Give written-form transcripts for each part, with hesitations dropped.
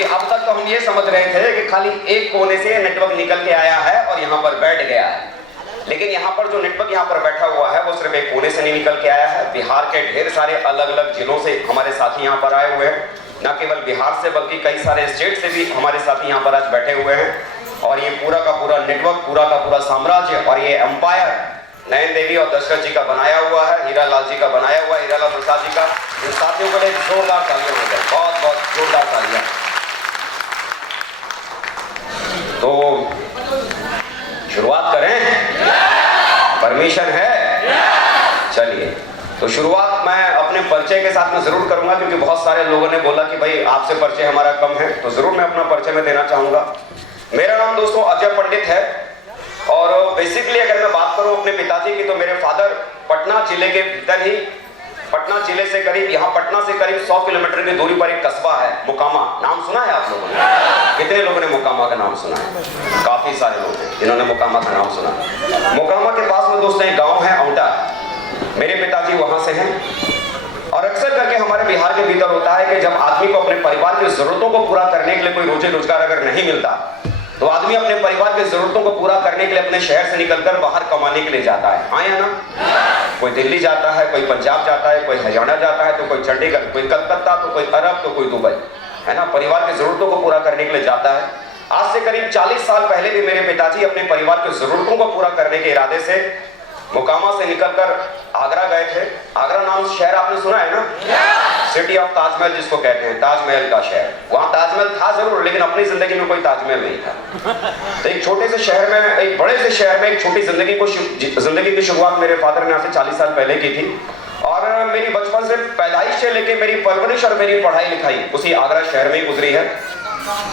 क्योंकि अब तक तो हम ये समझ रहे थे कि खाली एक कोने से नेटवर्क निकल के आया है और यहाँ पर बैठ गया है, लेकिन यहाँ पर जो नेटवर्क यहाँ पर बैठा हुआ है वो सिर्फ एक कोने से नहीं निकल के आया है। बिहार के ढेर सारे अलग अलग जिलों से हमारे साथी यहाँ पर आए हुए हैं, न केवल बिहार से बल्कि कई सारे स्टेट से भी हमारे साथी यहाँ पर आज बैठे हुए हैं। और ये पूरा का पूरा नेटवर्क, पूरा का पूरा साम्राज्य और ये एम्पायर नयन देवी और दशरथ जी का बनाया हुआ है, हीरा लाल जी का बनाया हुआ है, हीरा लाल प्रसाद जी का। इन साथियों के लिए जोरदार तालियां हो जाए, बहुत बहुत जोरदार तालियां। तो शुरुआत करें, परमिशन है? चलिए, तो शुरुआत मैं अपने परिचय के साथ में जरूर करूंगा, क्योंकि बहुत सारे लोगों ने बोला कि भाई आपसे परिचय हमारा कम है, तो जरूर मैं अपना परिचय में देना चाहूंगा। मेरा नाम दोस्तों अजय पंडित है और बेसिकली अगर मैं बात करूं अपने पिताजी की, तो मेरे फादर पटना जिले के भीतर ही, पटना जिले से करीब, यहाँ पटना से करीब 100 किलोमीटर की दूरी पर एक कस्बा है मोकामा। नाम सुना है आप लोगों ने? कितने लोगों ने मोकामा का नाम सुना है? काफी सारे लोग हैं जिन्होंने मोकामा का नाम सुना। मोकामा के पास में दोस्तों एक गाँव है औंटा, मेरे पिताजी वहां से हैं। और अक्सर करके हमारे बिहार के भीतर होता है कि जब आदमी को अपने परिवार की जरूरतों को पूरा करने के लिए कोई रोजी रोजगार अगर नहीं मिलता, तो आदमी अपने परिवार की जरूरतों को पूरा करने के लिए अपने शहर से निकलकर बाहर कमाने के लिए जाता है। हाँ या ना? कोई दिल्ली जाता है, कोई पंजाब जाता है, कोई हरियाणा जाता है, तो कोई चंडीगढ़, कोई कलकत्ता, तो कोई अरब, तो कोई दुबई, है ना? परिवार की जरूरतों को पूरा करने के लिए जाता है। आज से करीब 40 साल पहले भी मेरे पिताजी अपने परिवार की जरूरतों को पूरा करने के इरादे से मोकामा से निकलकर आगरा गए थे। आगरा नाम शहर आपने सुना है ना? सिटी ऑफ ताजमहल जिसको कहते हैं, ताजमहल का शहर। वहां ताजमहल था जरूर, लेकिन अपनी जिंदगी में कोई ताजमहल नहीं था। तो एक छोटे से शहर में, एक बड़े से शहर में एक छोटी जिंदगी की शुरुआत मेरे फादर ने आज से 40 साल पहले की थी। और मेरी बचपन से, पैदाइश से लेकर मेरी परवरिश और मेरी पढ़ाई लिखाई उसी आगरा शहर में ही गुजरी है।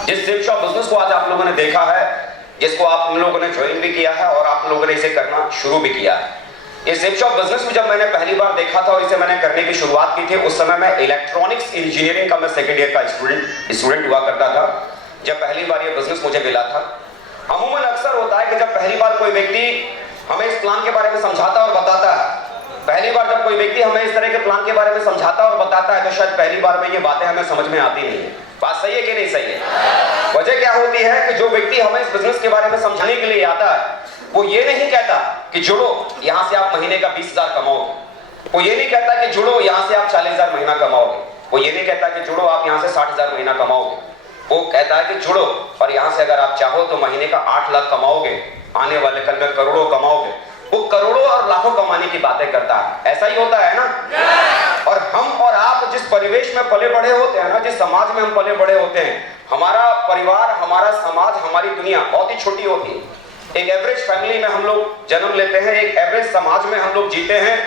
जिस सेप शॉप बिजनेस को आज आप लोगों ने देखा है, जिसको आप लोगों ने ज्वाइन भी किया है और आप लोगों ने इसे करना शुरू भी किया है। ये सेप शॉप बिजनेस में जब मैंने पहली बार देखा था और इसे मैंने करने की शुरुआत की थी, उस समय मैं इलेक्ट्रॉनिक्स इंजीनियरिंग का मैं सेकंड ईयर का स्टूडेंट हुआ करता था जब पहली बार ये बिजनेस मुझे मिला था। अमूमन अक्सर होता है कि जब पहली बार कोई व्यक्ति हमें इस प्लान के बारे में समझाता और बताता है, पहली बार जब कोई व्यक्ति हमें इस तरह के प्लान के बारे में समझाता और बताता है, तो शायद पहली बार में ये बातें हमें समझ में आती नहीं है। बात सही है कि नहीं सही है? वजह क्या होती है कि जो व्यक्ति हमें इस बिजनेस के बारे में समझाने के लिए आता है, वो ये नहीं कहता कि जुड़ो यहां से आप महीने का 20,000 कमाओगे, वो ये नहीं कहता कि जुड़ो यहां से आप 40,000 महीना कमाओगे, वो ये नहीं कहता कि जुड़ो आप यहां से 60,000 महीना कमाओगे। वो कहता है कि जुड़ो और यहां से अगर आप चाहो तो महीने का 8 लाख कमाओगे, आने वाले कल में करोड़ों कमाओगे। वो करोड़ों और लाखों कमाने की बातें करता है। ऐसा ही होता है ना? और हम और आप जिस परिवेश में पले बड़े होते हैं ना, जिस समाज में हम पले बड़े होते हैं, हमारा परिवार, हमारा समाज, हमारी दुनिया बहुत ही छोटी होती है। एक एवरेज फैमिली में हम लोग जन्म लेते हैं, एक एवरेज समाज में हम लोग जीते हैं,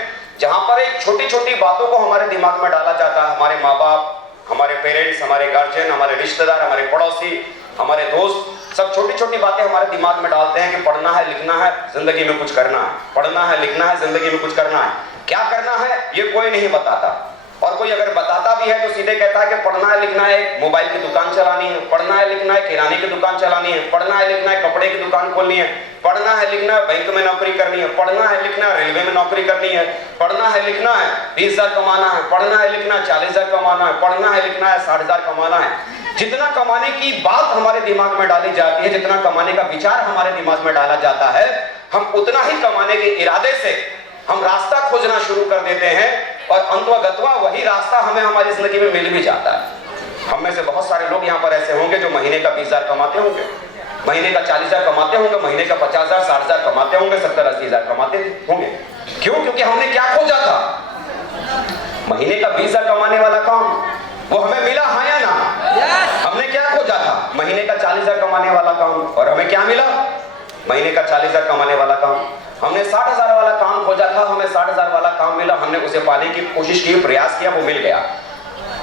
जहां पर एक छोटी छोटी बातों को हमारे दिमाग में डाला जाता है। हमारे माँ बाप, हमारे पेरेंट्स, हमारे गार्जियन, हमारे रिश्तेदार, हमारे पड़ोसी, हमारे दोस्त, सब छोटी छोटी बातें हमारे दिमाग में डालते हैं कि पढ़ना है, लिखना है, जिंदगी में कुछ करना है, पढ़ना है, लिखना है, जिंदगी में कुछ करना है। क्या करना है ये कोई नहीं बताता, और कोई अगर बताता भी है तो सीधे कहता है कि पढ़ना है, लिखना है, मोबाइल की दुकान चलानी है, पढ़ना है, लिखना है, किराने की दुकान चलानी है, पढ़ना है, लिखना है, कपड़े की दुकान खोलनी है, पढ़ना है, लिखना है, बैंक में नौकरी करनी है, पढ़ना है, लिखना है, रेलवे में नौकरी करनी है, पढ़ना है, लिखना है, 20,000 कमाना है, पढ़ना है, लिखना है, 40,000 कमाना है, पढ़ना है, लिखना है, 60,000 कमाना है। जितना कमाने की बात हमारे दिमाग में डाली जाती है, जितना कमाने का विचार हमारे दिमाग में डाला जाता है, हम उतना ही कमाने के इरादे से हम रास्ता खोजना शुरू कर देते हैं, और अंततः वही रास्ता हमें हमारी जिंदगी में मिल भी जाता है। हम में से बहुत सारे लोग यहाँ पर ऐसे होंगे जो महीने का 20,000 कमाते होंगे, महीने का 40,000 कमाते होंगे, महीने का 50,000, 60,000 कमाते होंगे, 70-80,000 कमाते होंगे। क्यों? क्योंकि हमने क्या खोजा था? महीने का 20,000 कमाने वाला काम, वो हमें मिला, हाँ या ना? हमने क्या खोजा था? महीने का 40,000 कमाने वाला काम, और हमें क्या मिला? महीने का 40,000 कमाने वाला काम। हमने 60,000 वाला काम खोजा था, हमें 60,000 वाला काम मिला, हमने उसे पाने की कोशिश की, प्रयास किया, वो मिल गया।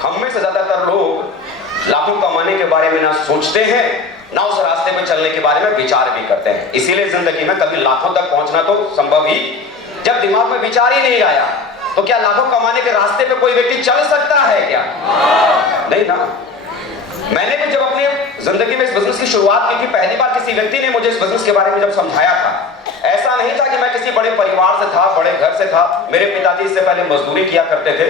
हम में से ज्यादातर लोग लाखों कमाने के बारे में ना सोचते हैं, ना उस रास्ते पर चलने के बारे में विचार भी करते हैं। इसीलिए जिंदगी में कभी लाखों तक पहुंचना तो संभव ही, जब दिमाग में विचार ही नहीं आया, तो क्या लाखों कमाने के रास्ते पे कोई व्यक्ति चल सकता है क्या? नहीं ना। मैंने भी जब अपनी जिंदगी में इस बिजनेस की शुरुआत की थी, पहली बार किसी व्यक्ति ने मुझे इस बिजनेस के बारे में जब समझाया था, ऐसा नहीं था कि मैं किसी बड़े परिवार से था, बड़े घर से था। मेरे पिताजी इससे पहले मजदूरी किया करते थे,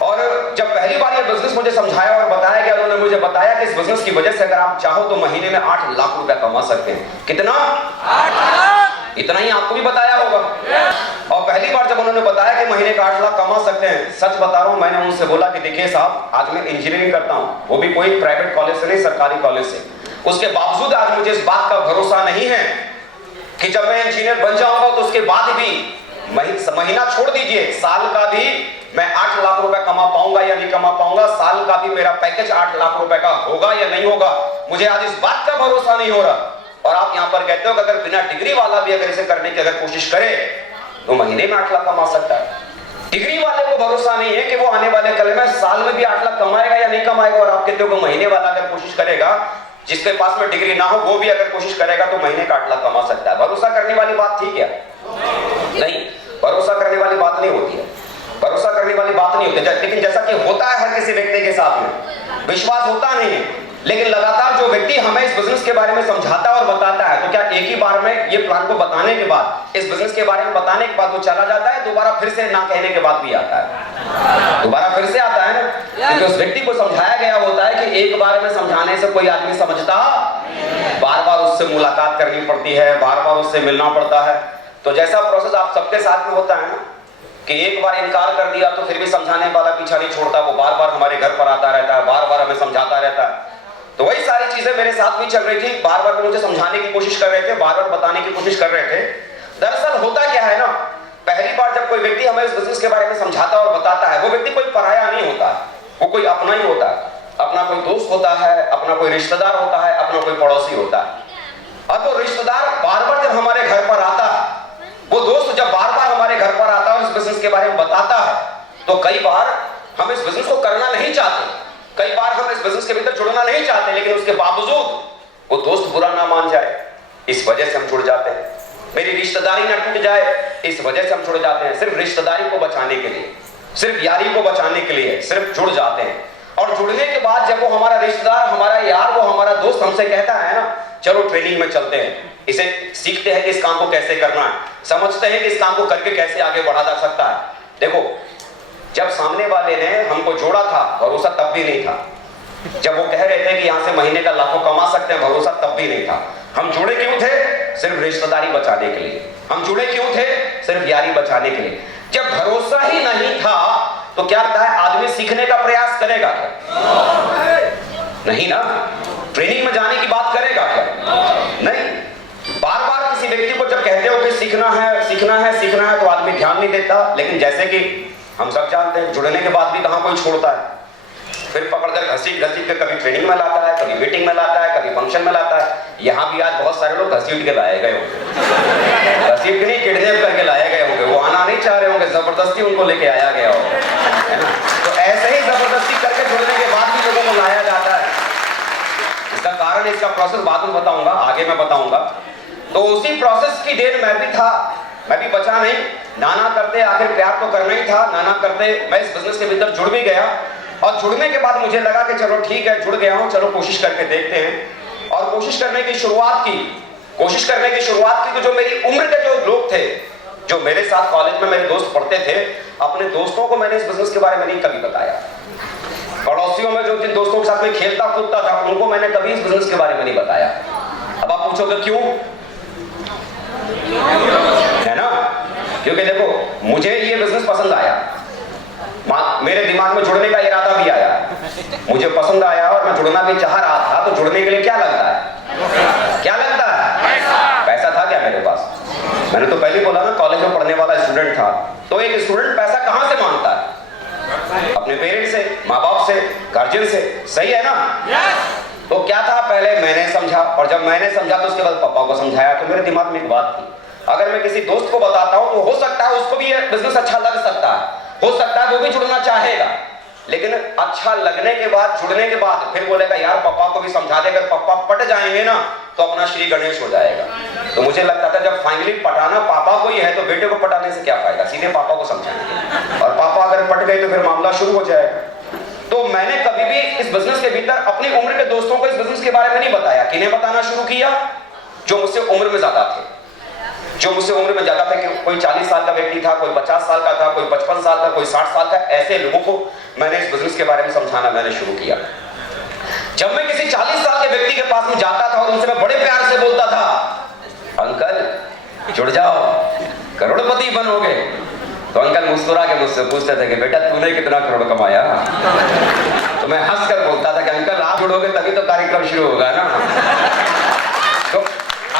और और जब पहली बार ये बिजनेस मुझे समझाया और बताया गया, उन्होंने मुझे बताया कि इस बिजनेस की वजह से अगर आप चाहो तो महीने में 8 लाख रुपए कमा सकते हैं। कितना? 8 लाख। इतना ही आपको भी बताया होगा। और पहली बार जब उन्होंने बताया कि महीने का 8 लाख कमा सकते हैं, सच बता रहा हूं, मैंने उनसे बोला कि देखिए साहब, आज मैं इंजीनियरिंग करता हूं, वो भी कोई प्राइवेट कॉलेज से नहीं, सरकारी कॉलेज से। उसके बावजूद आज मुझे इस बात का भरोसा नहीं है कि जब मैं इंजीनियर बन जाऊंगा तो उसके बाद भी महीना छोड़ दीजिए, साल का भी मैं 8 लाख रुपए कमा पाऊंगा या नहीं कमा पाऊंगा, साल का भी मेरा पैकेज 8 लाख रुपए का होगा या नहीं होगा, मुझे आज इस बात का भरोसा नहीं हो रहा। और आप यहां पर कहते हो कि अगर बिना डिग्री वाला भी अगर इसे करने की अगर कोशिश करे तो महीने में 8 लाख कमा सकता है। डिग्री वाले को भरोसा नहीं है कि वो आने वाले कल में साल में भी 8 लाख कमाएगा या नहीं कमाएगा, और आप कहते हो कि महीने वाला अगर कोशिश करेगा, जिसके पास में डिग्री ना हो वो भी अगर कोशिश करेगा तो महीने का 8 लाख कमा सकता है। भरोसा करने वाली बात थी क्या? नहीं, भरोसा करने वाली बात नहीं होती है, भरोसा करने वाली बात नहीं होती है। लेकिन जैसा कि होता है हर किसी व्यक्ति के साथ में, विश्वास होता नहीं है, लेकिन लगातार जो व्यक्ति हमें इस बिजनेस के बारे में समझाता है और बताता है, तो क्या एक ही बार में ये प्लान को बताने के बाद, इस बिजनेस के बारे में बताने के बाद वो चला जाता है, दोबारा फिर से ना कहने के बाद भी आता है, दोबारा फिर से आता है ना? क्योंकि उस व्यक्ति को समझाया गया होता है कि एक बार में समझाने से कोई आदमी समझता, बार बार उससे मुलाकात करनी पड़ती है, बार बार उससे मिलना पड़ता है। तो जैसा प्रोसेस आप सबके साथ में होता है ना, कि एक बार इनकार कर दिया तो फिर भी समझाने वाला पीछा नहीं छोड़ता, वो बार बार हमारे घर पर आता रहता है, बार बार हमें समझाता रहता है। तो वही सारी चीजें मेरे साथ भी चल रही थी, बार बार मुझे समझाने की कोशिश कर रहे थे, बार बार बताने की कोशिश कर रहे थे। दरअसल होता क्या है ना, पहली बार जब कोई व्यक्ति हमें इस बिजनेस के बारे में समझाता और बताता है, वो व्यक्ति कोई पराया नहीं होता, वो कोई अपना ही होता है, अपना कोई दोस्त होता है, अपना कोई रिश्तेदार होता है, अपना कोई पड़ोसी होता है। अब वो रिश्तेदार बार बार जब हमारे घर पर आता है, वो दोस्त जब बार बार हमारे घर पर आता है और इस बिजनेस के बारे में बताता है, तो कई बार हम इस बिजनेस को करना नहीं चाहते, कई बार हम इस बिजनेस के भीतर जुड़ना नहीं चाहते, लेकिन उसके बावजूद वो दोस्त बुरा ना मान जाए, इस वजह से हम जुड़ जाते हैं। मेरी रिश्तेदारी ना टूट जाए, इस वजह से हम जुड़ जाते हैं। सिर्फ रिश्तेदारी को बचाने के लिए, सिर्फ यारी को बचाने के लिए सिर्फ जुड़ जाते हैं। और जुड़ने के बाद जब वो हमारा रिश्तेदार, हमारा यार, वो हमारा दोस्त हमसे कहता है ना, चलो ट्रेनिंग में चलते हैं, इसे सीखते हैं कि इस काम को कैसे करना है, समझते हैं कि इस काम को करके कैसे आगे बढ़ा जा सकता है। देखो, जब सामने वाले ने हमको जोड़ा था, भरोसा तब भी नहीं था। जब वो कह रहे थे कि यहां से महीने का लाखों कमा सकते हैं, भरोसा तब भी नहीं था। हम जुड़े क्यों थे? सिर्फ रिश्तेदारी बचाने के लिए। हम जुड़े क्यों थे? सिर्फ यारी बचाने के लिए। जब भरोसा ही नहीं था तो क्या लगता है आदमी सीखने का प्रयास करेगा क्या? नहीं ना। ट्रेनिंग में जाने की बात करेगा क्या? नहीं। बार बार किसी व्यक्ति को जब कहते हो कि सीखना है, सीखना है, सीखना है, तो आदमी ध्यान नहीं देता। लेकिन जैसे कि हम सब जानते हैं, जुड़ने के बाद भी कहां कोई छोड़ता है, फिर पकड़कर घसीट घसीट के कभी ट्रेनिंग में लाता है, कभी मीटिंग में लाता है, कभी फंक्शन में लाता है। यहाँ भी आज बहुत सारे लोग घसीट के लाए गए होंगे, घसीट के नहीं, किडनैप करके लाए गए होंगे। वो आना नहीं चाह रहे होंगे, जबरदस्ती उनको लेके आया गया होगा, है ना। तो ऐसे ही जबरदस्ती करके जुड़ने के बाद भी लोगों को लाया जाता है। इसका कारण, इसका प्रोसेस बाद में बताऊंगा, आगे मैं बताऊंगा। तो उसी प्रोसेस की देर मैं भी था, मैं भी बचा नहीं। नाना करते आखिर प्यार तो करना ही था, नाना करते मैं इस बिजनेस के भीतर जुड़ भी गया। और जुड़ने के बाद मुझे लगा कि चलो ठीक है, जुड़ गया हूं, चलो कोशिश करके देखते हैं। और कोशिश करने की शुरुआत की, तो जो मेरी उम्र के जो लोग थे, जो मेरे साथ कॉलेज में मेरे दोस्त पढ़ते थे, अपने दोस्तों को मैंने इस बिजनेस के बारे में नहीं कभी बताया। पड़ोसियों में जो जिन दोस्तों के साथ में खेलता कूदता था, उनको मैंने कभी इस बिजनेस के बारे में नहीं बताया। अब आप पूछोगे क्यों? है ना, क्योंकि देखो, मुझे ये बिजनेस पसंद आया, मेरे दिमाग में जुड़ने का इरादा भी आया, मुझे पसंद आया और मैं जुड़ना भी चाह रहा था। तो जुड़ने के लिए क्या लगता है? क्या लगता है? पैसा था क्या मेरे पास? मैंने तो पहले बोला ना, कॉलेज में पढ़ने वाला स्टूडेंट था। तो एक स्टूडेंट पैसा कहां से मांगता है? अपने पेरेंट्स से, माँ बाप से, गार्जियन से, सही है ना। तो क्या था, पहले मैंने समझा, और जब मैंने समझा तो उसके बाद पापा को समझाया। तो मेरे दिमाग में एक बात थी, अगर मैं किसी दोस्त को बताता हूं तो हो सकता है उसको भी ये बिजनेस अच्छा लग सकता है, हो सकता है वो भी जुड़ना चाहेगा। लेकिन अच्छा लगने के बाद, जुड़ने के बाद फिर बोलेगा यार पापा को भी समझा दे, अगर पापा पट जाएंगे ना तो अपना श्री गणेश हो जाएगा। तो मुझे लगता था जब फाइनली पटाना पापा को ही है तो बेटे को पटाने से क्या फायदा, सीधे पापा को समझाएंगे, और पापा अगर पट गए तो फिर मामला शुरू हो जाएगा। तो मैंने कभी भी इस बिजनेस के भीतर अपनी उम्र के दोस्तों को इस बिजनेस के बारे में नहीं बताया। किन्हें बताना शुरू किया? जो मुझसे उम्र में ज्यादा थे। जो मुझसे उम्र में ज्यादा थे, कि कोई 40 साल का व्यक्ति था, कोई 50 साल का था, कोई 55 साल का, कोई 60 साल का, ऐसे लोगों को मैंने इस बिजनेस के बारे में समझाना मैंने शुरू किया। जब मैं किसी 40 साल के व्यक्ति के पास में जाता था और उनसे मैं बड़े प्यार से बोलता था, अंकल जुड़ जाओ, करोड़पति बनोगे, तो अंकल मुस्कुरा के मुझसे पूछते थे कि बेटा तूने कितना करोड़ कमाया? तो मैं हंसकर बोलता था कि अंकल आप जुड़ोगे तभी तो कार्यक्रम शुरू होगा ना। तो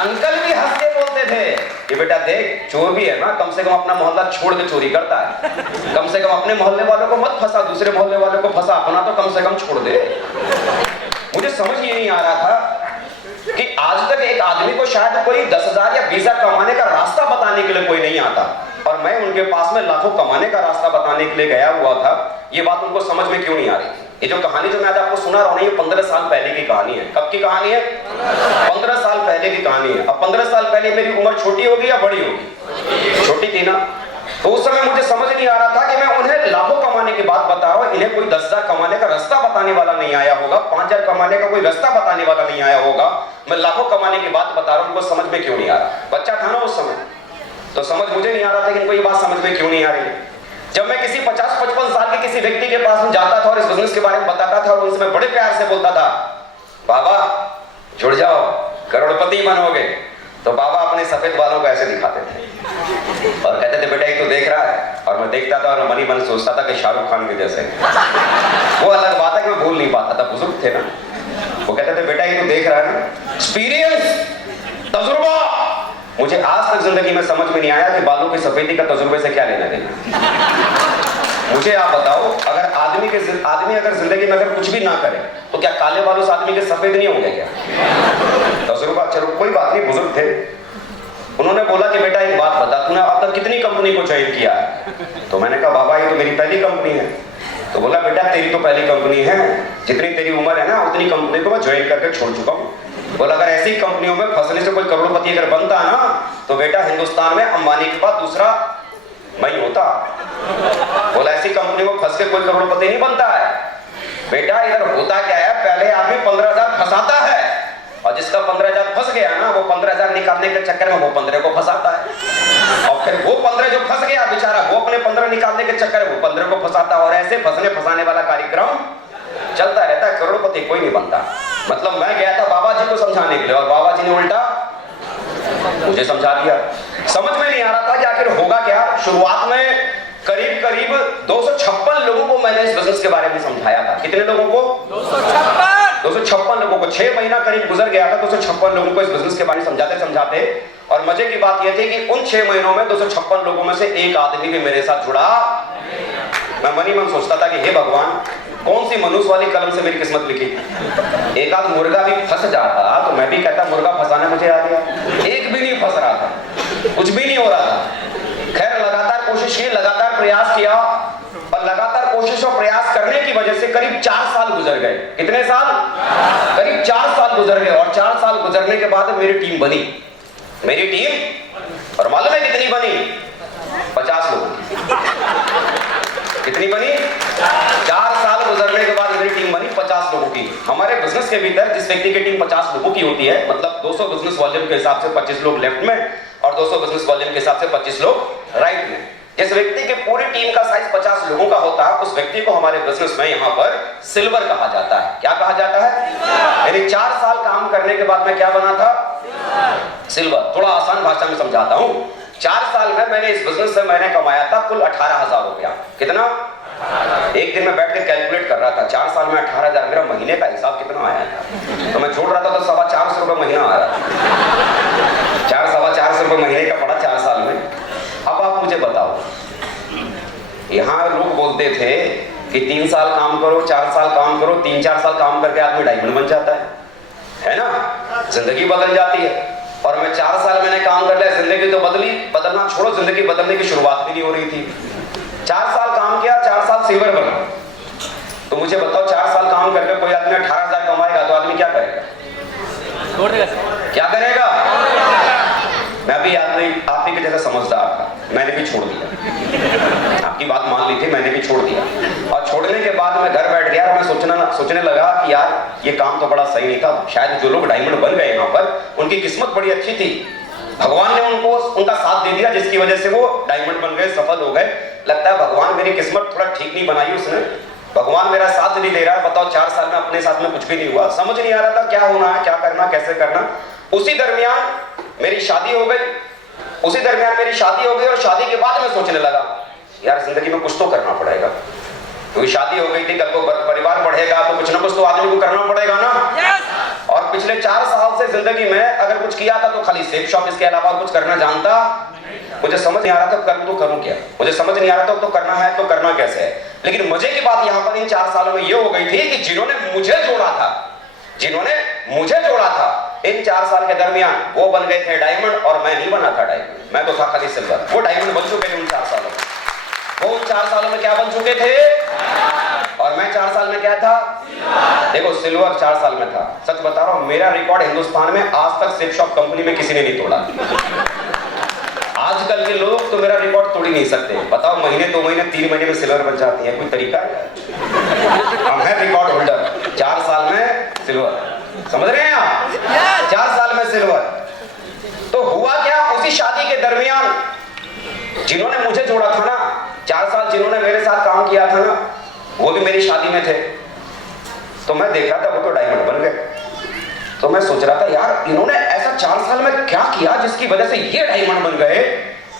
अंकल भी हंस के बोलते थे कि बेटा देख, चोर भी है ना, कम से कम अपना मोहल्ला छोड़ के चोरी करता है, कम से कम अपने मोहल्ले वालों को मत फंसा, दूसरे मोहल्ले वालों को फंसा, अपना तो कम से कम छोड़ दे। मुझे समझ ये नहीं आ रहा था कि आज तक एक आदमी को शायद कोई 10,000 या 20,000 कमाने का रास्ता बताने के लिए कोई नहीं आता, और मैं उनके पास में लाखों कमाने का रास्ता बताने के लिए गया हुआ था। ये बात उनको समझ में क्यों नहीं आ रही? ये जो कहानी जो मैं आज आपको सुना रहा हूं, ये 15 साल पहले की कहानी है। कब की कहानी है? 15 साल पहले की कहानी है। अब 15 साल पहले मेरी उम्र छोटी होगी या बड़ी होगी? छोटी थी ना। तो उस समय मुझे समझ नहीं आ रहा था कि मैं उन्हें लाखों कमाने की बात बता रहा हूं, इन्हें कोई 10,000 कमाने का रास्ता बताने वाला नहीं आया होगा, 5,000 कमाने का कोई रास्ता बताने वाला नहीं आया होगा, मैं लाखों कमाने की बात बता रहा हूं, उनको समझ में क्यों नहीं आ रहा? बच्चा था ना उस समय, तो समझ मुझे नहीं आ रहा था कि इनको ये बात समझ में क्यों नहीं आ रही है। जब मैं किसी 50-55 साल के किसी व्यक्ति के पास में जाता था और इस बिजनेस के बारे में बताता था और उनसे मैं बड़े प्यार से बोलता था, बाबा जुड़ जाओ, करोड़पति बनोगे, तो बाबा अपने सफेद बालों को ऐसे दिखाते थे और कहते थे बेटा एक तो देख रहा है, और मैं देखता था और मनी मन सोचता था कि शाहरुख खान के जैसे। वो अलग बात है कि मैं भूल नहीं पाता था, बुजुर्ग थे ना। वो कहते थे बेटा ये तो देख रहा है ना, एक्सपीरियंस, तजुर्बा। मुझे आज तक जिंदगी में समझ में नहीं आया कि बालों की सफेदी का तजुर्बे से क्या लेना देना। मुझे आप बताओ, अगर आदमी अगर जिंदगी में अगर कुछ भी ना करे तो क्या काले बालों से आदमी के सफेद नहीं होंगे क्या? तजुर्बा, चलो कोई बात नहीं, बुजुर्ग थे। उन्होंने बोला कि बेटा एक बात बता, तूने अब तक कितनी कंपनी को ज्वाइन किया है? तो मैंने कहा बाबा ये तो मेरी पहली कंपनी है। तो बोला बेटा तेरी तो पहली कंपनी है, जितनी तेरी उम्र है ना उतनी कंपनी को मैं ज्वाइन करके छोड़ चुका हूँ। बोला अगर ऐसी कंपनियों में फंसने से कोई करोड़पति अगर बनता ना, तो बेटा हिंदुस्तान में अंबानी के बाद दूसरा मैं ही होता। बोला ऐसी कंपनियों में फंस के कोई करोड़पति नहीं बनता है बेटा। इधर होता क्या है, पहले आदमी 15,000 फंसाता है, और जिसका 15,000 फंस गया ना, वो 15,000 निकालने के चक्कर में वो 15 को फंसाता है, और फिर वो 15 जो फंस गया बेचारा, वो अपने 15 निकालने के चक्कर में वो 15 को फंसाता है, और ऐसे फंसने फंसाने वाला कार्यक्रम चलता रहता है। करोड़पति कोई नहीं बनता। मतलब मैं गया था बाबा जी को समझाने के लिए, और बाबा जी ने उल्टा मुझे समझा दिया। समझ में नहीं आ रहा था कि आखिर होगा क्या। शुरुआत में करीब 256 लोगों को मैंने इस बिजनेस के बारे में समझाया था। कितने लोगों को? 256 लोगों को। 6 महीना करीब गुजर गया था 256 लोगों को इस बिजनेस के बारे में समझाते। और मजे की बात यह थी कि उन 6 महीनों में 256 लोगों में से एक आदमी भी मेरे साथ जुड़ा। मैं मनी मन सोचता था कि हे भगवान, कौन सी मनुष्य वाली कलम से मेरी किस्मत लिखी। एक आध मुर्गा भी फंस जाता तो मैं भी कहता मुर्गा फंसाने मुझे आ गया। एक भी नहीं फंस रहा था, कुछ भी नहीं हो रहा था। खैर लगातार कोशिश की, लगातार प्रयास किया, और लगातार कोशिश और प्रयास करने की वजह से करीब 4 साल गुजर गए। कितने साल? करीब 4 साल गुजर गए। और 4 साल गुजरने के बाद मेरी टीम बनी। मेरी टीम, और मालूम है कितनी बनी? 50 लोग। कितनी बनी? 4 साल गुजरने के बाद मेरी टीम बनी 50 लोगों की। हमारे बिजनेस के भीतर जिस व्यक्ति की टीम 50 लोगों की होती है, मतलब 200 बिजनेस वॉल्यूम के हिसाब से 25 लोग लेफ्ट में और 200 बिजनेस वॉल्यूम के हिसाब से 25 लोग राइट में। जिस व्यक्ति की पूरी टीम का साइज 50 लोगों का होता है, उस व्यक्ति को हमारे बिजनेस में यहाँ पर सिल्वर कहा जाता है। क्या कहा जाता है? यानी 4 साल काम करने के बाद मैं क्या बना था? सिल्वर। थोड़ा आसान भाषा में समझाता हूँ। 4 साल में मैंने इस बिजनेस से मैंने कमाया था कुल 18,000 रुपया। कितना? एक दिन में बैठ के कैलकुलेट कर रहा था, 4 साल में 18,000, मेरा महीने का हिसाब कितना आया था। तो मैं जोड़ रहा था तो 425 रुपये महीना आ रहा था। 425 रुपये महीने का पड़ा 4 साल में। अब आप मुझे बताओ, यहाँ लोग बोलते थे कि 3 साल काम करो, 4 साल काम करो, 3-4 साल काम करके आदमी डायमंड बन जाता है ना, जिंदगी बदल जाती है। और मैं 4 साल मैंने काम कर लिया, जिंदगी तो बदलना छोड़ो, जिंदगी बदलने की शुरुआत भी नहीं हो रही थी। 4 साल काम किया, 4 साल सिल्वर बना। तो मुझे बताओ 4 साल काम करके कोई आदमी 18,000 कमाएगा तो आदमी क्या करेगा? क्या करेगा? मैं भी आप ही के जैसा समझदार था, मैंने भी छोड़ दिया। आपकी बात मान ली थी, मैंने भी छोड़ दिया। और छोड़ने के बाद मैं घर बैठ गया और मैं सोचने लगा कि यार ये काम तो बड़ा सही नहीं था। शायद जो लोग डायमंड बन गए यहाँ पर उनकी किस्मत बड़ी अच्छी थी, भगवान ने उनको उनका साथ दे दिया, जिसकी वजह से वो डायमंड बन गए, सफल हो गए। लगता है भगवान मेरी किस्मत थोड़ा ठीक नहीं बनाई उसने, भगवान मेरा साथ नहीं दे रहा है। बताओ 4 साल में अपने साथ में कुछ भी नहीं हुआ, समझ नहीं आ रहा था क्या होना है, क्या करना, कैसे करना। उसी दरमियान मेरी शादी हो गई, उसी दरमियान मेरी शादी हो गई और शादी के बाद मैं सोचने लगा यार जिंदगी में कुछ तो करना पड़ेगा, क्योंकि शादी हो गई थी, कल को परिवार बढ़ेगा तो कुछ ना कुछ तो आदमी को करना पड़ेगा ना। और पिछले 4 साल से जिंदगी में अगर कुछ किया था तो खाली सेफ शॉप, इसके अलावा कुछ करना जानता मुझे समझ नहीं आ रहा था करूं तो करूं क्या, मुझे समझ नहीं आ रहा था तो करना है तो करना कैसे है। लेकिन मजे की बात यहां पर इन 4 सालों में ये हो गई थी कि जिन्होंने मुझे जोड़ा था इन 4 साल के दरमियान वो बन गए थे डायमंड और मैं नहीं बना था डायमंड, मैं तो था खाली सिल्वर। वो डायमंड बन चुके थे उन 4 सालों में। वो उन 4 सालों में क्या बन चुके थे और मैं 4 साल में क्या था? देखो सिल्वर 4 साल में था। सच बता रहा हूं, मेरा रिकॉर्ड हिंदुस्तान में आज तक सेफ शॉप कंपनी में किसी ने नहीं तोड़ा। आजकल के लोग तो मेरा रिकॉर्ड तोड़ ही नहीं सकते। बताओ महीने 2 महीने 3 महीने में सिल्वर बन जाती है, कोई तरीका है? हम हैं रिकॉर्ड होल्डर, 4 साल में सिल्वर, समझ रहे हैं आप? 4 साल में सिल्वर। तो हुआ क्या, उसी शादी के दरमियान जिन्होंने मुझे जोड़ा था ना, 4 साल जिन्होंने मेरे साथ काम किया था ना, वो भी मेरी शादी में थे। तो मैं देख रहा था वो तो डायमंड बन गए, तो मैं सोच रहा था यार इन्होंने ऐसा 4 साल में क्या किया जिसकी वजह से ये डायमंड बन गए,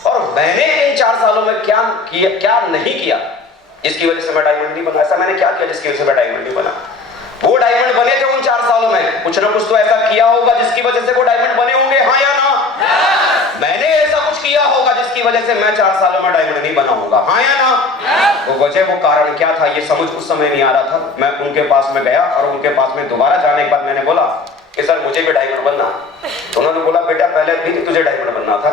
और मैंने इन 4 सालों में क्या किया, क्या नहीं किया जिसकी वजह से मैं डायमंड नहीं बना। ऐसा मैंने क्या किया जिसकी वजह से मैं डायमंड नहीं बना? वो डायमंड बने थे उन 4 सालों में, कुछ ना कुछ तो ऐसा किया होगा जिसकी वजह से वो डायमंड बने होंगे, हाँ या ना? मैंने ऐसा कुछ किया होगा जिसकी वजह से मैं 4 सालों में डायमंड नहीं बना होगा, हाँ या ना? वो वजह, वो कारण क्या था ये समझ उस समय नहीं आ रहा था। मैं उनके पास में गया और उनके पास में दोबारा जाने के बाद मैंने बोला कि सर मुझे भी डायमंड बनना। तो उन्होंने बोला बेटा पहले भी तुझे डायमंड बनना था।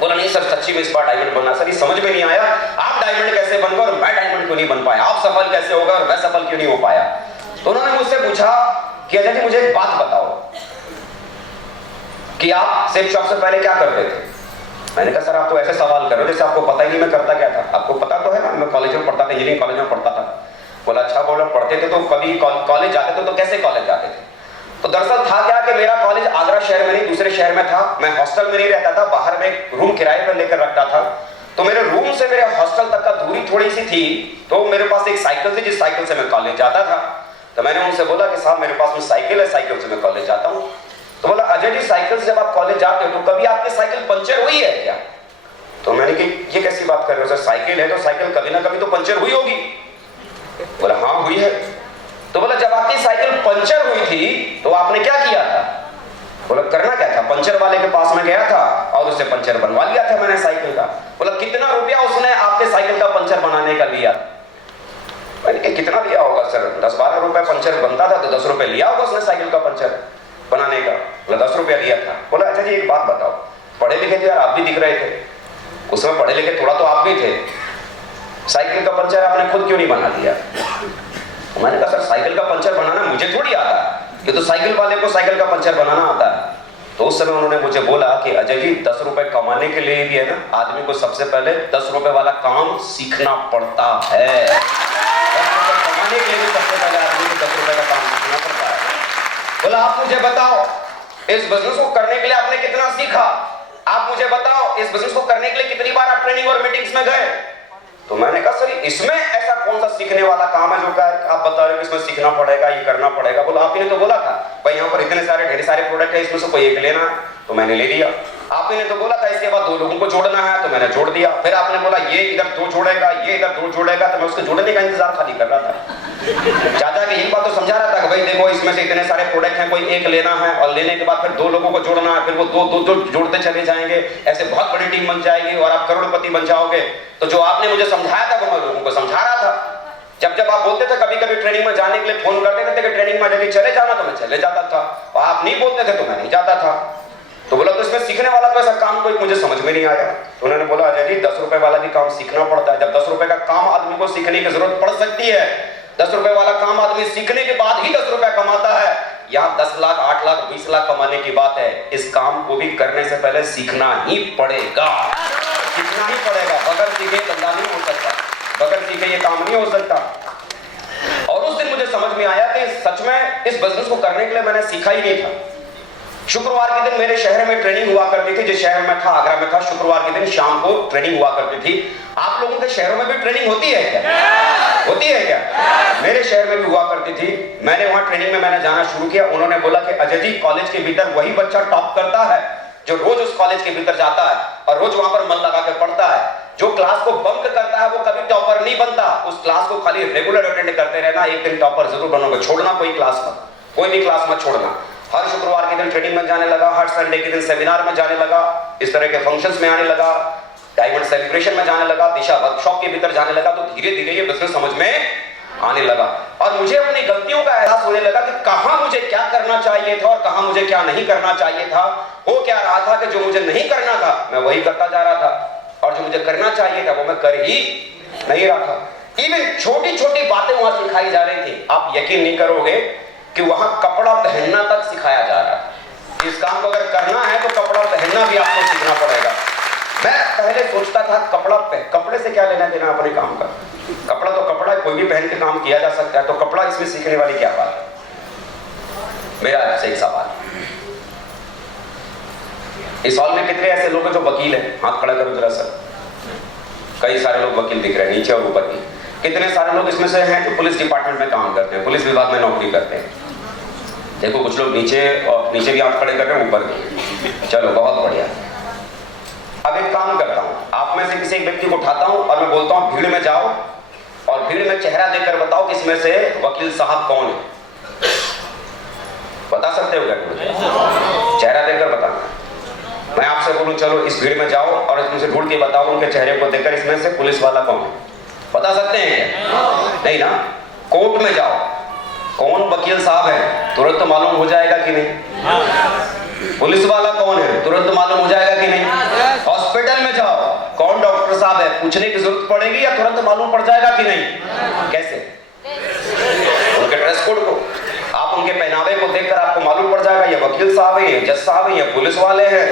बोला नहीं सर सच्ची में इस बार डायमंड बनना। सर ये समझ में नहीं आया, आप डायमंड कैसे बन गए और मैं डायमंड क्यों नहीं बन पाया? आप सफल कैसे हो गए और मैं सफल क्यों नहीं हो पाया? तो उन्होंने मुझसे पूछा कि अजय जी मुझे एक बात बताओ कि आप सेफ शॉप से पहले क्या करते थे? मैंने कहा सर आप तो ऐसे सवाल कर रहे हो जैसे आपको पता ही नहीं मैं करता क्या था। आपको पता तो है ना, मैं कॉलेज में पढ़ता था, इंजीनियरिंग कॉलेज में पढ़ता था। बोला अच्छा, बोला पढ़ते थे तो कभी कॉलेज जाते थे तो कैसे कॉलेज जाते थे? तो दरअसल था क्या कि मेरा कॉलेज आगरा शहर में नहीं दूसरे शहर में था। मैं हॉस्टल में नहीं रहता था, बाहर में एक रूम किराए पर लेकर रखता था। तो मेरे रूम से मेरे हॉस्टल तक का दूरी थोड़ी सी थी, तो मेरे पास एक साइकिल थी जिस साइकिल से मैं कॉलेज जाता था। तो मैंने उनसे बोला कि साहब मेरे पास में साइकिल है, साइकिल से मैं कॉलेज जाता हूँ। तो बोला अजय जी साइकिल से जब आप कॉलेज जाते हो तो कभी आपकी साइकिल पंचर हुई है क्या? तो मैंने कि ये कैसी बात कर रहे हो सर, साइकिल है तो साइकिल कभी ना कभी तो पंचर हुई होगी। बोला हाँ हुई है। तो बोला जब आपकी साइकिल पंचर हुई थी तो आपने क्या किया था? बोला करना क्या था, पंचर वाले के पास में गया था और उससे पंचर बनवा लिया था मैंने साइकिल का। बोला कितना रुपया उसने आपके साइकिल का पंचर बनाने का लिया? मैंने कितना लिया होगा सर, 10-12 रुपए पंचर बनता था तो 10 रुपए लिया होगा उसने साइकिल का पंचर बनाने का। बोला 10 रुपया लिया था। बोला अच्छा जी एक बात बताओ, पढ़े लिखे थे यार, आप भी दिख रहे थे उसमें, पढ़े लिखे थोड़ा तो आप भी थे, साइकिल का पंचर आपने खुद क्यों नहीं बना दिया? मैंने कहा सर साइकिल का पंचर बनाना मुझे थोड़ी आता है, ये तो साइकिल वाले को साइकिल का पंचर बनाना आता है। तो उस समय उन्होंने मुझे बोला कि अजय जी 10 रुपए कमाने के लिए भी है ना, आदमी को सबसे पहले 10 रुपए वाला काम सीखना पड़ता है। 10 रुपए कमाने के लिए भी सबसे पहले आदमी को 10 रुपए का काम सीखना पड़ता है। बोला आप मुझे बताओ इस बिजनेस को करने के लिए आपने कितना सीखा? आप मुझे बताओ इस बिजनेस को करने के लिए कितनी बार आप ट्रेनिंग और मीटिंग्स में गए? तो मैंने कहा सर इसमें ऐसा कौन सा सीखने वाला काम है जो आप बता रहे हो कि इसमें सीखना पड़ेगा, ये करना पड़ेगा? बोला आप ही ने तो बोला था भाई यहाँ पर इतने सारे ढेर सारे प्रोडक्ट है, इसमें से कोई एक लेना है, तो मैंने ले लिया। आप ही ने तो बोला था इसके बाद 2 लोगों को जोड़ना है, तो मैंने जोड़ दिया। फिर आपने बोला ये इधर 2 जोड़ेगा, ये इधर 2 जोड़ेगा, तो मैं उसके जोड़ने का इंतजार खाली कर रहा था। चाचा की एक बात तो समझा रहा था कि भाई देखो इसमें से इतने सारे प्रोडक्ट हैं, कोई एक लेना है और लेने के बाद फिर 2 लोगों को जोड़ना है, फिर वो 2 जोड़ते चले जाएंगे, ऐसे बहुत बड़ी टीम बन जाएगी और आप करोड़पति बन जाओगे। तो जो आपने मुझे समझाया था वो मैं लोगों को समझा रहा था। जब जब आप बोलते थे कभी कभी ट्रेनिंग में जाने के लिए फोन कर देते थे कि ट्रेनिंग में यदि चले जाना, तो मैं चले जाता था, और आप नहीं बोलते थे तो मैं नहीं जाता था। तो बोला तो इसमें सीखने वाला तो ऐसा काम कोई मुझे समझ में नहीं आया। तो उन्होंने बोला अजय जी 10 रुपए वाला भी काम सीखना पड़ता है। जब 10 रुपए का काम आदमी को सीखने की जरूरत पड़ सकती है, 10 रुपए वाला काम आदमी सीखने के बाद ही 10 रुपए कमाता है। यहाँ 10 लाख 8 लाख 20 लाख कमाने की बात है, इस काम को भी करने से पहले सीखना ही पड़ेगा, सीखना ही पड़ेगा। बगैर सीखे धंधा नहीं हो सकता, बगैर सीखे ये काम नहीं हो सकता। और उस दिन मुझे समझ में आया कि सच में इस बिजनेस को करने के लिए मैंने सीखा ही नहीं था, शुक्रवार के दिन मेरे शहर में ट्रेनिंग हुआ करती थी, जिस शहर में था, आगरा में था, शुक्रवार के दिन शाम को ट्रेनिंग हुआ करती थी। आप लोगों के शहरों में भी ट्रेनिंग होती है क्या? होती है क्या? मेरे शहर में भी हुआ करती थी। मैंने वहां ट्रेनिंग में मैंने जाना शुरू किया। उन्होंने बोला कि अजय जी, कॉलेज के भीतर वही बच्चा टॉप करता है जो रोज उस कॉलेज के भीतर जाता है और रोज वहां पर मन लगा के पढ़ता है। जो क्लास को बंक करता है वो कभी टॉपर नहीं बनता। उस क्लास को खाली रेगुलर अटेंड करते रहना, एक दिन टॉपर जरूर बनोगे। छोड़ना कोई क्लास मत, कोई भी क्लास मत छोड़ना। हर शुक्रवार के दिन ट्रेनिंग में जाने लगा, हर संडे के दिन सेमिनार में जाने लगा, इस तरह के फंक्शंस में आने लगा, डायमंड सेलिब्रेशन में जाने लगा, दिशा वर्कशॉप के भीतर जाने लगा। तो धीरे धीरे ये बिजनेस समझ में आने लगा और मुझे अपनी गलतियों का एहसास होने लगा कि कहां मुझे क्या करना चाहिए था और कहां मुझे क्या नहीं करना चाहिए था। हो क्या रहा था कि जो मुझे नहीं करना था मैं वही करता जा रहा था और जो मुझे करना चाहिए था वो मैं कर ही नहीं रहा था। इवन छोटी छोटी बातें वहां सिखाई जा रही थी। आप यकीन नहीं करोगे कि वहां कपड़ा पहनना तक सिखाया जा रहा है। इस काम को अगर करना है तो कपड़ा पहनना भी आपको सीखना पड़ेगा। मैं पहले सोचता था कपड़े से क्या लेना देना अपने काम का। कपड़ा तो कपड़ा, कोई भी पहन के काम किया जा सकता है, तो कपड़ा इसमें सीखने वाली क्या बात है? मेरा आपसे एक सवाल, इस हॉल में कितने ऐसे लोग हैं जो वकील हैं? हाथ खड़ा करो जरा सर। कई सारे लोग वकील दिख रहे हैं, नीचे और ऊपर भी। कितने सारे लोग इसमें से हैं जो पुलिस डिपार्टमेंट में काम करते हैं, पुलिस विभाग में नौकरी करते हैं? देखो कुछ लोग नीचे भी हाथ खड़े कर रहे हैं, ऊपर भी। चलो बहुत बढ़िया। अब एक काम करता हूं, आप में से किसी एक व्यक्ति को उठाता हूं और मैं बोलता हूं भीड़ में जाओ और भीड़ में चेहरा देखकर बताओ कि इसमें से वकील साहब कौन है। बता सकते हो क्या? चेहरा देखकर बताना। मैं आपसे बोलूं चलो इस भीड़ में जाओ और इसमें से ढूंढ के बताओ उनके चेहरे को देखकर इसमें से पुलिस वाला कौन है। बता सकते हैं क्या? नहीं ना। कोर्ट में जाओ, कौन वकील साहब है तुरंत मालूम हो जाएगा कि नहीं? पुलिस वाला कौन है तुरंत मालूम हो जाएगा कि नहीं? हॉस्पिटल में जाओ, कौन डॉक्टर साहब है पूछने की जरूरत पड़ेगी या तुरंत मालूम पड़ जाएगा कि नहीं? कैसे? उनके ड्रेस कोड को, आप उनके पहनावे को देखकर आपको मालूम पड़ जाएगा ये वकील साहब है, ये जज साहब है, ये पुलिस वाले हैं,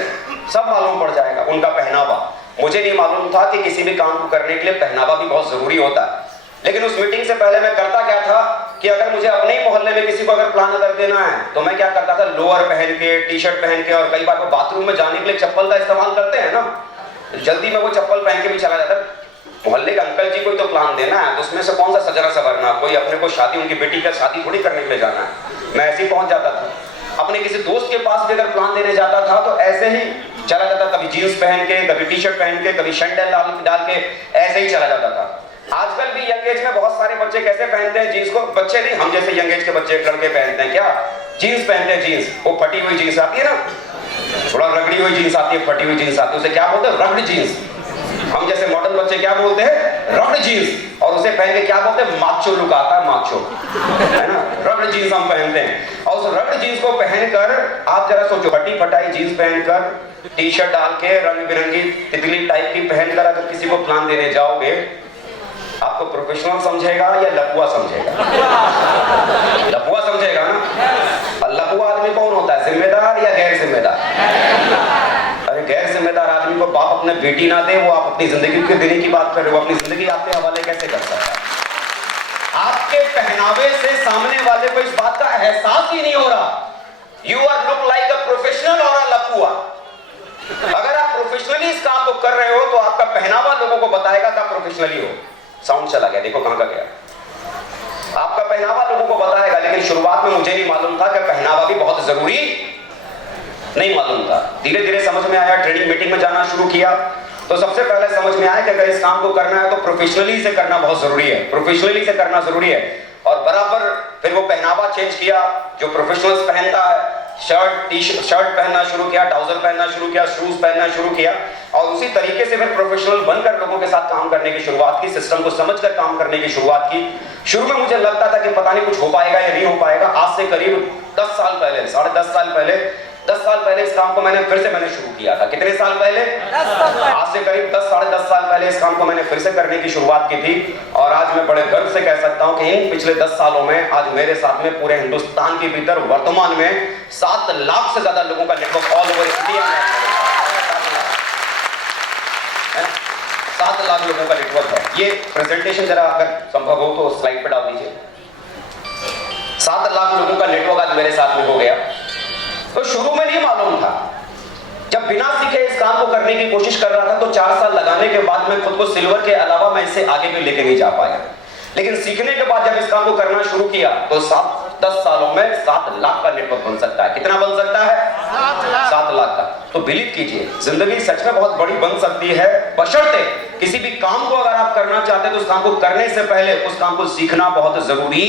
सब मालूम पड़ जाएगा। उनका पहनावा, मुझे नहीं मालूम था कि किसी भी काम को करने के लिए पहनावा भी बहुत जरूरी होता है। लेकिन उस मीटिंग से पहले मैं करता क्या था कि अगर मुझे अपने ही मोहल्ले में किसी को अगर प्लान कर देना है तो मैं क्या करता था, लोअर पहन के, टी शर्ट पहन के, और कई बार वो बाथरूम में जाने के लिए चप्पल का इस्तेमाल करते हैं ना, जल्दी में वो चप्पल पहन के भी चला जाता। मोहल्ले के अंकल जी को तो प्लान देना है, तो उसमें से कौन सा सजना सवरना, कोई अपने को शादी, उनकी बेटी का शादी थोड़ी करने के लिए जाना है। मैं ऐसे ही पहुंच जाता था। अपने किसी दोस्त के पास भी अगर प्लान देने जाता था तो ऐसे ही चला जाता, कभी जीन्स पहन के, कभी टी शर्ट पहन के, कभी सैंडल डाल के ऐसे ही चला जाता था। आजकल भी यंग एज में बहुत सारे बच्चे कैसे पहनते हैं जीन्स को, बच्चे नहीं, हम जैसे यंग एज के बच्चे लड़के पहनते हैं क्या, जीन्स पहनते हैं। जीन्स वो फटी हुई जीन्स आती है ना, थोड़ा रगड़ी हुई जीन्स आती है, फटी हुई जीन्स आती है, उसे क्या बोलते हैं? रगड़ जीन्स। हम जैसे मॉडर्न बच्चे क्या बोलते हैं? रगड़ जीन्स। और उसे पहन के क्या बोलते हैं? माचो लुक आता है, माचो, है ना। रगड़ जीन्स हम पहनते हैं और उस रगड़ जीन्स को पहनकर आप जरा सोचो, फटी फटाई जीन्स पहनकर, टी शर्ट डाल के, रंग बिरंगी तितली टाइप की पहनकर अगर किसी को प्लान देने जाओगे, आपको प्रोफेशनल समझेगा या लपुआ समझेगा? लपुआ समझेगा ना। और लपुआ आदमी कौन होता है, जिम्मेदार या गैर जिम्मेदार? अरे गैर जिम्मेदार आदमी को बाप अपने बेटी ना दे, वो आप अपनी जिंदगी के देने की बात कर रहे हो, अपनी जिंदगी आपके हवाले कैसे कर सकता है? आपके पहनावे से सामने वाले को इस बात का एहसास ही नहीं हो रहा you are look like a professional और अ लपुआ। अगर आप प्रोफेशनली इस काम को कर रहे हो तो आपका पहनावा लोगों को बताएगा कि आप प्रोफेशनली हो। साउंड चला गया, देखो कहां का गया। आपका पहनावा लोगों को बताएगा, लेकिन शुरुआत में मुझे नहीं मालूम था कि पहनावा भी बहुत जरूरी, नहीं मालूम था। धीरे धीरे समझ में आया, ट्रेनिंग मीटिंग में जाना शुरू किया तो सबसे पहले समझ में आया कि अगर इस काम को करना है तो प्रोफेशनली से करना बहुत जरूरी है, प्रोफेशनली से करना जरूरी है। और बराबर फिर वो पहनावा चेंज किया जो प्रोफेशनल्स पहनता है, शर्ट पहनना शुरू किया, ट्राउजर पहनना शुरू किया, शूज पहनना शुरू किया और उसी तरीके से फिर प्रोफेशनल बनकर लोगों के साथ काम करने की शुरुआत की, सिस्टम को समझकर काम करने की शुरुआत की। शुरू में मुझे लगता था कि पता नहीं कुछ हो पाएगा या नहीं हो पाएगा। आज से करीब 10 साल पहले, 10.5 साल पहले, 10 साल पहले इस काम को मैंने फिर से शुरू किया था। कितने साल पहले? 10 साल। आज से करीब 10-10.5 साल पहले इस काम को मैंने फिर से करने की शुरुआत की थी और आज मैं बड़े गर्व से कह सकता हूं कि इन पिछले 10 सालों में आज मेरे साथ में पूरे हिंदुस्तान के भीतर वर्तमान में 7 लाख से ज्यादा लोगों का नेटवर्क ऑल ओवर इंडिया में 7 लाख लोगों का नेटवर्क है। ये प्रेजेंटेशन जरा अगर संभव हो तो स्लाइड पे डाल दीजिए। 7 लाख लोगों का नेटवर्क आज मेरे साथ में हो गया तो शुरू में नहीं मालूम था, जब बिना सीखे इस काम को करने की कोशिश कर रहा था तो 4 साल लगाने के बाद मैं खुद को सिल्वर के अलावा मैं इससे आगे भी लेके नहीं जा पाया। लेकिन सीखने के बाद जब इस काम को करना शुरू किया तो 7-10 सालों में 7 लाख का नेटवर्क बन सकता है। कितना बन सकता है? 7 लाख का। तो बिलीव कीजिए, जिंदगी सच में बहुत बड़ी बन सकती है, बशर्ते किसी भी काम को अगर आप करना चाहते हैं तो उस काम को करने से पहले उस काम को सीखना बहुत जरूरी।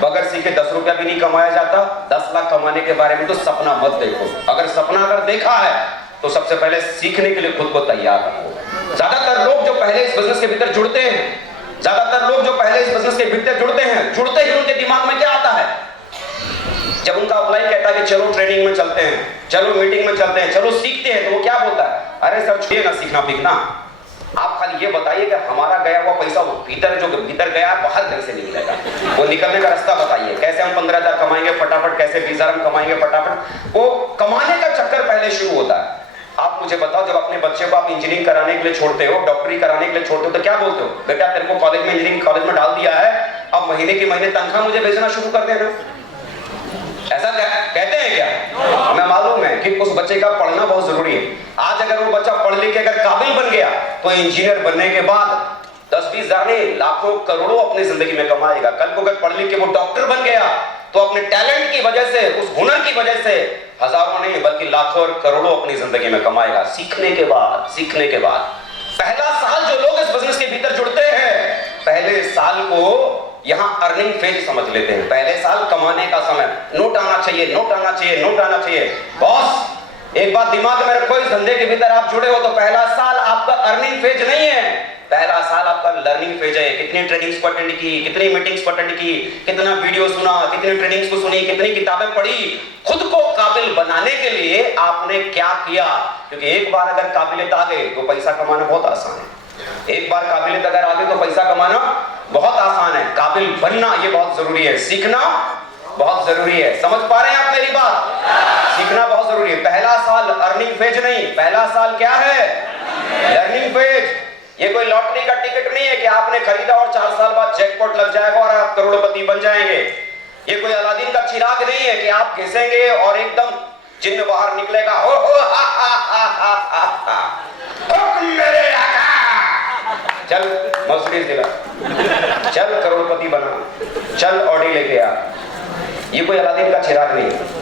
बगैर सीखे 10 रुपया भी नहीं कमाया जाता। 10 लाख कमाने के बारे में तो सपना मत देखो। अगर सपना अगर देखा है तो सबसे पहले सीखने के लिए खुद को तैयार रखो। ज्यादातर लोग जो पहले इस बिजनेस के भीतर जुड़ते हैं, जुड़ते ही उनके दिमाग में क्या आता है? जब उनका अपलाइन कहता है कि चलो ट्रेनिंग में चलते हैं, चलो मीटिंग में चलते हैं, चलो सीखते हैं, तो वो क्या बोलता है? अरे सर छोड़िए ना सीखना फीखना, आप खाली ये बताइए कि हमारा गया हुआ पैसा वो भीतर गया बाहर कैसे निकलेगा, वो निकलने का रास्ता बताइए। कैसे हम 15,000 कमाएंगे फटाफट, कैसे 20,000 हम कमाएंगे फटाफट। वो कमाने का चक्कर पहले शुरू होता है। आप मुझे बताओ, जब अपने बच्चे को आप इंजीनियरिंग कराने के लिए छोड़ते हो, डॉक्टरी कराने के लिए छोड़ते हो, तो क्या बोलते हो? बेटा तेरे को कॉलेज में इंजीनियरिंग कॉलेज में डाल दिया है, अब महीने की महीने तनख्वाह मुझे भेजना शुरू कर देना। ऐसा कहते हैं क्या? हमें मालूम है कि उस बच्चे का पढ़ना बहुत जरूरी है। आज अगर वो बच्चा पढ़ लिख के अगर काबिल बन गया तो इंजीनियर बनने के बाद 10-20 हजार नहीं, लाखों करोड़ों अपनी जिंदगी में कमाएगा। कल को अगर पढ़ लिख के वो डॉक्टर बन गया तो अपने टैलेंट की वजह से, उस हुनर की वजह से हजारों नहीं बल्कि लाखों और करोड़ों अपनी जिंदगी में कमाएगा। सीखने के बाद पहला साल जो लोग इस बिजनेस के भीतर जुड़ते हैं, पहले साल को यहां अर्निंग फेज समझ लेते हैं। पहले साल कमाने का समय, नोट आना चाहिए। बॉस एक बात दिमाग में रखो, इस धंधे के भीतर आप जुड़े हो तो पहला साल आपका अर्निंग फेज नहीं है, पहला साल आपका लर्निंग फेज है। कितनी ट्रेनिंग्स अटेंड की, कितनी मीटिंग्स अटेंड की, कितना वीडियो सुना, कितनी ट्रेनिंग्स को सुनी, कितनी किताबें पढ़ी, खुद को काबिल बनाने के लिए आपने क्या किया। क्योंकि एक बार अगर काबिलियत आ गई तो पैसा कमाना बहुत आसान है। एक बार काबिलियत अगर आ गई तो पैसा कमाना बहुत आसान है। काबिल बनना ये बहुत जरूरी है, सीखना बहुत जरूरी है। समझ पा रहे हैं आप मेरी बात? सीखना बहुत जरूरी है। पहला साल अर्निंग फेज नहीं, पहला साल क्या है? Learning phase. ये कोई लॉटरी का टिकट नहीं है कि आपने खरीदा और 4 साल बाद जैकपॉट लग जाएगा और आप करोड़पति बन जाएंगे। ये कोई अलादीन का चिराग नहीं है कि आप घिसेंगे और एकदम जिन्न बाहर निकलेगा। हो हा हा हा हा हा, हुक्म मेरे आका, चल मर्सिडीज दिला, चल करोड़पति बना, चल ऑडी लेके आ। ये कोई अलादीन का चिराग नहीं है।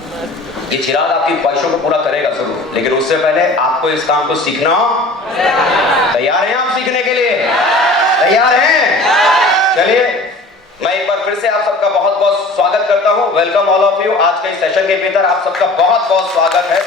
ये चिराग आपकी ख्वाहिशों को पूरा करेगा जरूर, लेकिन उससे पहले आपको इस काम को सीखना। तैयार हैं आप सीखने के लिए? तैयार हैं? चलिए मैं एक बार फिर से आप सबका बहुत बहुत स्वागत करता हूं। Welcome all of you. आज के इस सेशन के भीतर आप सबका बहुत बहुत स्वागत है।